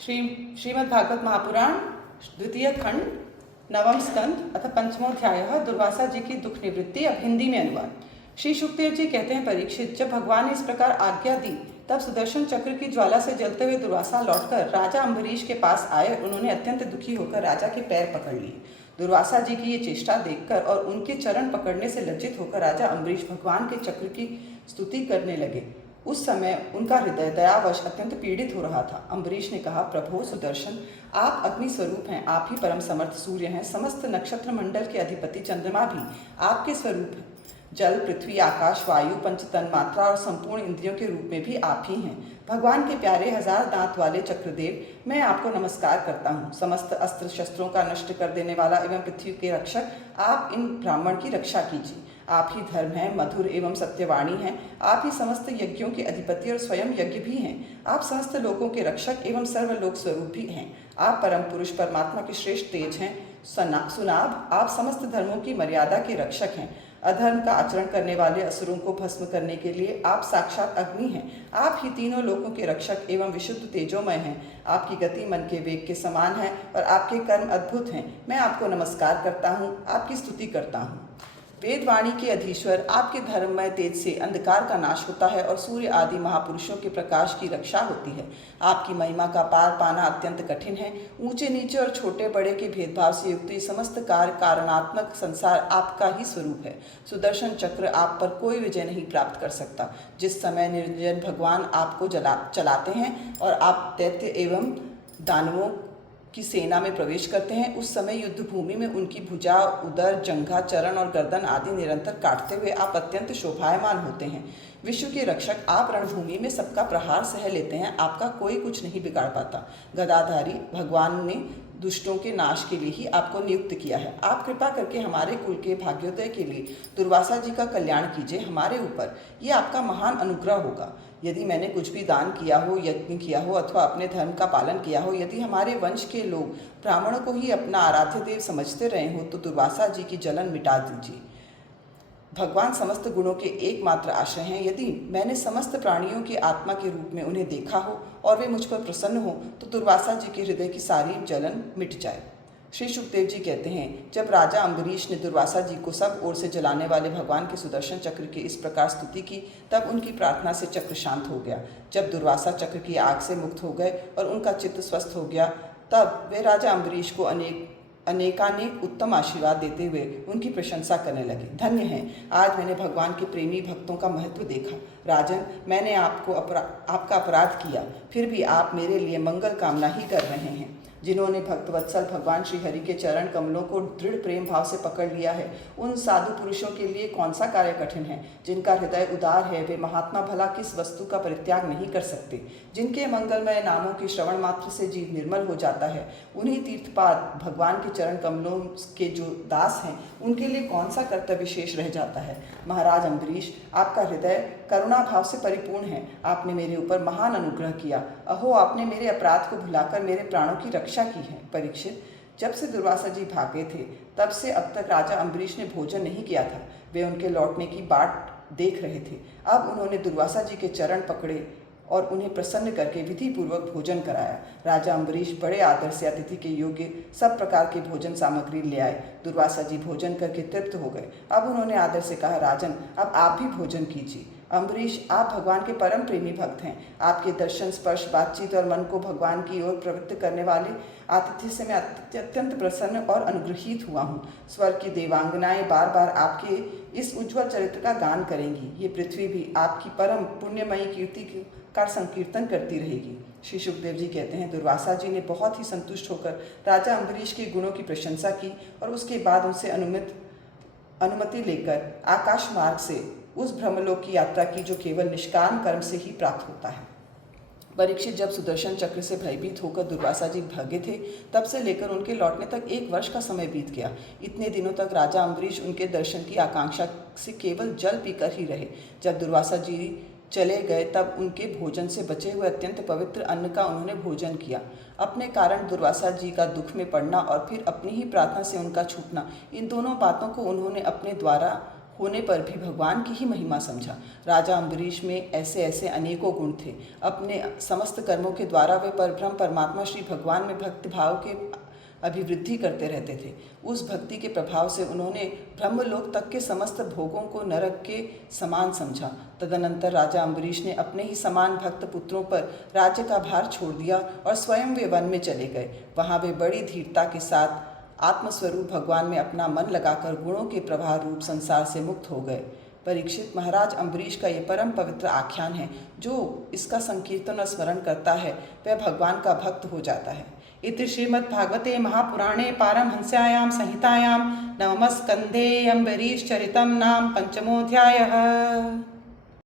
श्रीमद्भागवत महापुराण द्वितीय खंड नवम स्कंद अथ पंचमोध्याय दुर्वासा जी की दुख निवृत्ति। अब हिंदी में अनुवाद। श्री शुकदेव जी कहते हैं, परीक्षित, जब भगवान ने इस प्रकार आज्ञा दी तब सुदर्शन चक्र की ज्वाला से जलते हुए दुर्वासा लौटकर राजा अम्बरीश के पास आए। उन्होंने अत्यंत दुखी होकर राजा के पैर पकड़ लिए। दुर्वासा जी की ये चेष्टा देखकर और उनके चरण पकड़ने से लज्जित होकर राजा अम्बरीश भगवान के चक्र की स्तुति करने लगे। उस समय उनका हृदय दयावश अत्यंत पीड़ित हो रहा था। अम्बरीश ने कहा, प्रभो सुदर्शन, आप अग्नि स्वरूप हैं, आप ही परम समर्थ सूर्य हैं, समस्त नक्षत्र मंडल के अधिपति चंद्रमा भी आपके स्वरूप हैं। जल, पृथ्वी, आकाश, वायु, पंचतन मात्रा और संपूर्ण इंद्रियों के रूप में भी आप ही हैं। भगवान के प्यारे हजार दांत वाले चक्रदेव, मैं आपको नमस्कार करता हूँ। समस्त अस्त्र शस्त्रों का नष्ट कर देने वाला एवं पृथ्वी के रक्षक, आप इन ब्राह्मण की रक्षा कीजिए। आप ही धर्म हैं, मधुर एवं सत्यवाणी हैं। आप ही समस्त यज्ञों के अधिपति और स्वयं यज्ञ भी हैं। आप समस्त लोगों के रक्षक एवं सर्वलोक स्वरूप भी हैं। आप परम पुरुष परमात्मा के श्रेष्ठ तेज हैं। सुनाभ, आप समस्त धर्मों की मर्यादा के रक्षक हैं। अधर्म का आचरण करने वाले असुरों को भस्म करने के लिए आप साक्षात अग्नि हैं। आप ही तीनों लोकों के रक्षक एवं विशुद्ध तेजोमय हैं। आपकी गति मन के वेग के समान है और आपके कर्म अद्भुत हैं। मैं आपको नमस्कार करता हूँ, आपकी स्तुति करता हूँ। वेदवाणी के अधीश्वर, आपके धर्ममय तेज से अंधकार का नाश होता है और सूर्य आदि महापुरुषों के प्रकाश की रक्षा होती है। आपकी महिमा का पार पाना अत्यंत कठिन है। ऊंचे नीचे और छोटे बड़े के भेदभाव से युक्त ये समस्त कार्य कारणात्मक संसार आपका ही स्वरूप है। सुदर्शन चक्र, आप पर कोई विजय नहीं प्राप्त कर सकता। जिस समय निरंजन भगवान आपको चलाते हैं और आप दैत्य एवं दानवों की सेना में प्रवेश करते हैं, उस समय युद्ध भूमि में उनकी भुजा, उदर, जंघा, चरण और गर्दन आदि निरंतर काटते हुए आप अत्यंत शोभायमान होते हैं। विश्व के रक्षक, आप रणभूमि में सबका प्रहार सह लेते हैं, आपका कोई कुछ नहीं बिगाड़ पाता। गदाधारी, भगवान ने दुष्टों के नाश के लिए ही आपको नियुक्त किया है। आप कृपा करके हमारे कुल के भाग्योदय के लिए दुर्वासा जी का कल्याण कीजिए हमारे ऊपर। ये आपका महान अनुग्रह होगा। यदि मैंने कुछ भी दान किया हो, यज्ञ किया हो अथवा अपने धर्म का पालन किया हो, यदि हमारे वंश के लोग ब्राह्मणों को ही अपना आराध्य देव समझते रहे हो, तो दुर्वासा जी की जलन मिटा दीजिए। भगवान समस्त गुणों के एकमात्र आश्रय हैं। यदि मैंने समस्त प्राणियों की आत्मा के रूप में उन्हें देखा हो और वे मुझ पर प्रसन्न हो, तो दुर्वासा जी के हृदय की सारी जलन मिट जाए। श्री शुकदेव जी कहते हैं, जब राजा अम्बरीश ने दुर्वासा जी को सब ओर से जलाने वाले भगवान के सुदर्शन चक्र की इस प्रकार स्तुति की, तब उनकी प्रार्थना से चक्र शांत हो गया। जब दुर्वासा चक्र की आग से मुक्त हो गए और उनका चित्त स्वस्थ हो गया, तब वे राजा अम्बरीश को अनेकानेक उत्तम आशीर्वाद देते हुए उनकी प्रशंसा करने लगे। धन्य हैं, आज मैंने भगवान के प्रेमी भक्तों का महत्व देखा। राजन, मैंने आपका अपराध किया, फिर भी आप मेरे लिए मंगल कामना ही कर रहे हैं। जिन्होंने भक्तवत्सल भगवान श्री हरि के चरण कमलों को दृढ़ प्रेम भाव से पकड़ लिया है, उन साधु पुरुषों के लिए कौन सा कार्य कठिन है। जिनका हृदय उदार है, वे महात्मा भला किस वस्तु का परित्याग नहीं कर सकते। जिनके मंगलमय नामों के श्रवण मात्र से जीव निर्मल हो जाता है, उन्हीं तीर्थपाद भगवान के चरण कमलों के जो दास हैं, उनके लिए कौन सा कर्तव्य शेष रह जाता है। महाराज अम्बरीश, आपका हृदय करुणा भाव से परिपूर्ण है। आपने मेरे ऊपर महान अनुग्रह किया। अहो, आपने मेरे अपराध को भुलाकर मेरे प्राणों की रक्षा की है। परीक्षित, जब से दुर्वासा जी भागे थे, तब से अब तक राजा अम्बरीश ने भोजन नहीं किया था। वे उनके लौटने की बाट देख रहे थे। अब उन्होंने दुर्वासा जी के चरण पकड़े और उन्हें प्रसन्न करके विधि पूर्वक भोजन कराया। राजा अम्बरीश बड़े आदर से अतिथि के योग्य सब प्रकार के भोजन सामग्री ले आए। दुर्वासा जी भोजन करके तृप्त हो गए। अब उन्होंने आदर से कहा, राजन, अब आप भी भोजन कीजिए। अम्बरीश, आप भगवान के परम प्रेमी भक्त हैं। आपके दर्शन, स्पर्श, बातचीत और मन को भगवान की ओर प्रवृत्त करने वाले आतिथ्य से मैं अत्यंत प्रसन्न और अनुग्रहित हुआ हूँ। स्वर्ग की देवांगनाएं बार बार आपके इस उज्ज्वल चरित्र का गान करेंगी। ये पृथ्वी भी आपकी परम पुण्यमयी कीर्ति का संकीर्तन करती रहेगी। श्री शुकदेव जी कहते हैं, दुर्वासा जी ने बहुत ही संतुष्ट होकर राजा अम्बरीश के गुणों की प्रशंसा की और उसके बाद उनसे अनुमति लेकर आकाश मार्ग से उस ब्रह्मलोक की यात्रा की जो केवल निष्काम कर्म से ही प्राप्त होता है। परीक्षित, जब सुदर्शन चक्र से भयभीत होकर दुर्वासा जी भागे थे, तब से लेकर उनके लौटने तक 1 वर्ष का समय बीत गया। इतने दिनों तक राजा अम्बरीश उनके दर्शन की आकांक्षा से केवल जल पीकर ही रहे। जब दुर्वासा जी चले गए, तब उनके भोजन से बचे हुए अत्यंत पवित्र अन्न का उन्होंने भोजन किया। अपने कारण दुर्वासा जी का दुख में पड़ना और फिर अपनी ही प्रार्थना से उनका छूटना, इन दोनों बातों को उन्होंने अपने द्वारा होने पर भी भगवान की ही महिमा समझा। राजा अम्बरीश में ऐसे ऐसे अनेकों गुण थे। अपने समस्त कर्मों के द्वारा वे परब्रह्म परमात्मा श्री भगवान में भक्ति भाव के अभिवृद्धि करते रहते थे। उस भक्ति के प्रभाव से उन्होंने ब्रह्मलोक तक के समस्त भोगों को नरक के समान समझा। तदनंतर राजा अम्बरीश ने अपने ही समान भक्त पुत्रों पर राज्य का भार छोड़ दिया और स्वयं वे वन में चले गए। वहाँ वे बड़ी धीरता के साथ आत्मस्वरूप भगवान में अपना मन लगाकर गुणों के प्रवाह रूप संसार से मुक्त हो गए। परीक्षित, महाराज अम्बरीश का ये परम पवित्र आख्यान है। जो इसका संकीर्तन और स्मरण करता है वह भगवान का भक्त हो जाता है। इति श्रीमद्भागवते महापुराणे पारमहंस्यायां संहितायां नवमस्कन्धे अम्बरीशचरितं नाम पंचमोऽध्यायः।